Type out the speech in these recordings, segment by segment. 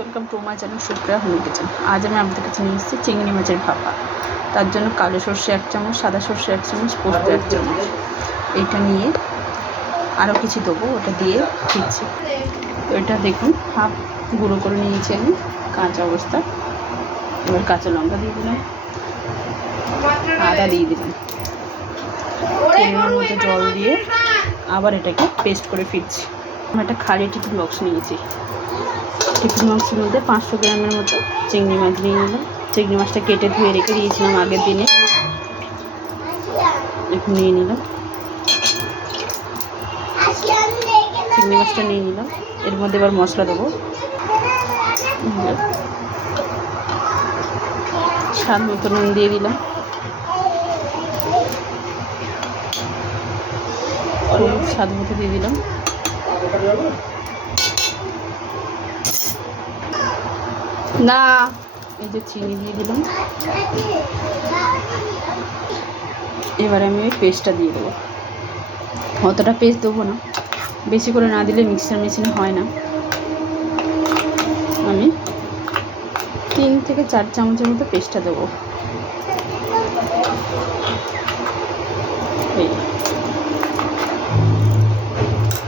Welcome to my channel Supriya home kitchen. আজ আমি আপনাদের কাছে নিয়ে এসেছি চিংড়ি মাছের ভাপা। তার জন্য কালো সর্ষে 1 চামচ, সাদা সর্ষে 1 চামচ, পোস্ত 1 চামচ। এটা নিয়ে আরও কিছু দেবো, ওটা দিয়ে দিচ্ছি। তো এটা দেখুন হাফ গুঁড়ো করে নিয়েছি আমি কাঁচা অবস্থা। এবার কাঁচা লঙ্কা দিয়ে দিলাম, আদা দিয়ে দিলাম, পরিমাণ মতো জল দিয়ে আবার এটাকে পেস্ট করে ফিরছি। আমি একটা খালি টিফিন বক্স নিয়েছি। টিফিন বক্সের মধ্যে 500 গ্রামের মতো চিংড়ি মাছ নিয়ে নিলাম। চিংড়ি মাছটা কেটে ধুয়ে রেখে দিয়েছিলাম আগের দিনে, এখন নিয়ে নিলাম। চিংড়ি মাছটা নিয়ে নিলাম। এর মধ্যে এবার মশলা দেবো। স্বাদ মতো নুন দিয়ে দিলাম, হলুদ স্বাদ মতো দিয়ে দিলাম, না এই যে চিনি দিয়ে দিলাম। এবার আমি ওই পেস্টটা দিয়ে দেবো। অতটা পেস্ট দেবো না, বেশি করে না দিলে মিক্সার মেশিনে হয় না। আমি 3 থেকে 4 চামচের মতো পেস্টটা দেবো।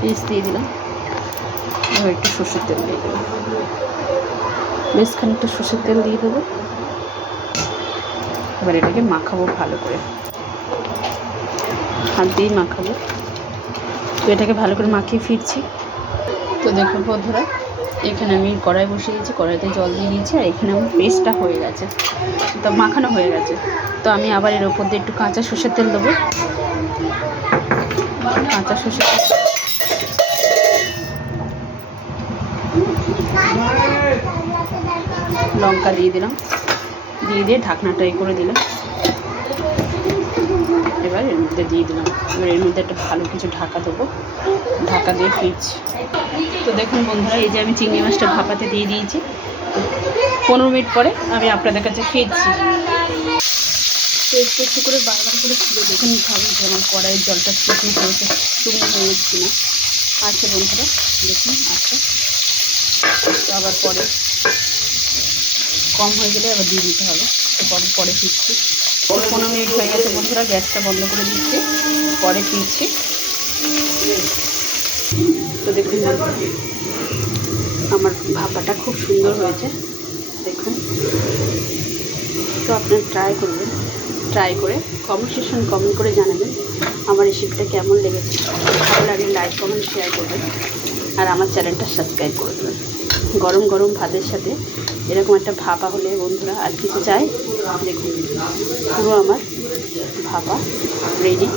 পেস্ট দিয়ে দিলাম। এবার একটু সর্ষের তেল দিয়ে দেবো, বেশ খানিকটা সর্ষের তেল দিয়ে দেবো। এবার এটাকে মাখাবো ভালো করে, হাত দিয়েই মাখাবো। তো এটাকে ভালো করে মাখিয়ে ফিরছি। তো দেখুন বন্ধুরা, এখানে আমি কড়াই বসিয়ে দিয়েছি, কড়াইতে জল দিয়ে দিয়েছি, আর এখানে আমার পেস্টটা হয়ে গেছে, তো মাখানো হয়ে গেছে। তো আমি আবার এর ওপর দিয়ে একটু কাঁচা সর্ষের তেল দেবো। কাঁচা সর্ষের তেল, লঙ্কা দিয়ে দিলাম, দিয়ে ঢাকনাটা করে দিলাম। এবার এর মধ্যে দিয়ে দিলাম। এবার এর মধ্যে একটা ভালো কিছু ঢাকা দেবো, ঢাকা দিয়ে ফিরছি। তো দেখুন বন্ধুরা, এই যে আমি চিংড়ি মাছটা ভাপাতে দিয়ে দিয়েছি। 15 মিনিট পরে আমি আপনাদের কাছে ফিরছি। তো একটু করে বারবার করে খুলে দেখে নিতে হবে যে আমার কড়াইয়ের জলটা শুকনো হয়েছে, শুকনো হয়ে যাচ্ছে না। আছে বন্ধুরা, দেখুন আছে। তো আবার পরে কম হয়ে গেলে আবার দিয়ে দিতে হবে। তো পরে ফিরছি। 15 মিনিট হয়ে গেছে বন্ধুরা, গ্যাসটা বন্ধ করে দিচ্ছি, পরে ফিরছি। তো দেখুন আমার ভাপাটা খুব সুন্দর হয়েছে, দেখুন। তো আপনারা ট্রাই করবেন, ট্রাই করে কমেন্ট করে জানাবেন আমার রেসিপিটা কেমন লেগেছে। ভালো লাগলে লাইক, কমেন্ট, শেয়ার করবেন, আর আমার চ্যানেলটা সাবস্ক্রাইব করে দেবেন। গরম গরম ভাতের সাথে এরকম একটা ভাপা হলে বন্ধুরা আর কিছু চাই। দেখুন পুরো আমার ভাপা রেডি।